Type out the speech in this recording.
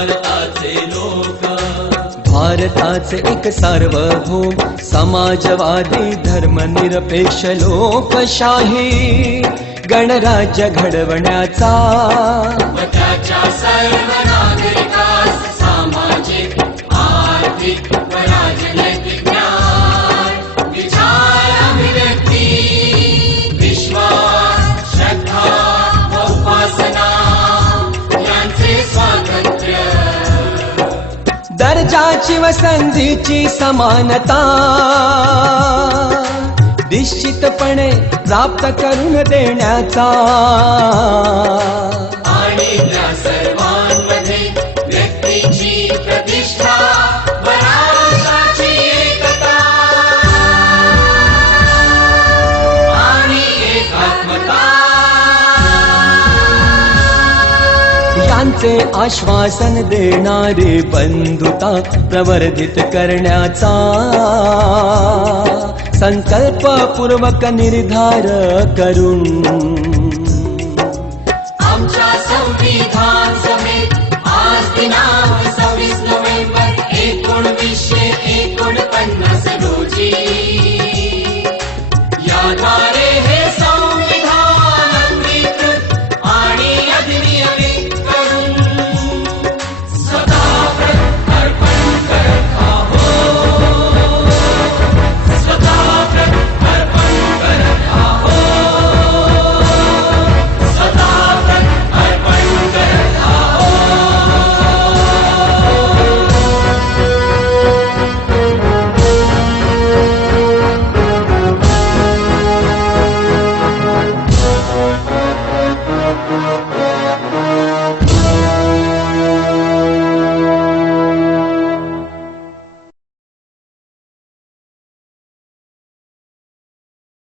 भारताचे लोक, भारताचे एक सार्वभौम समाजवादी धर्मनिरपेक्ष लोकशाही गणराज्य घडवण्याचा व त्याच्या सर्व नागरिकास सामाजिक आर्थिक व राजनैतिक न्याय, विचार अभिव्यक्ती, विश्वास, श्रद्धा व उपासना यांचे स्वातंत्र्य, दर्जाची व संधीची समानता निश्चितपणे प्राप्त करून देण्याचा आणि त्या सर्वांमध्ये व्यक्तीची प्रतिष्ठा व राष्ट्राची एकता आणि एकात्मता यांचे आश्वासन देणारी बंधुता प्रवर्धित करण्याचा संकल्पपूर्वक निर्धार करून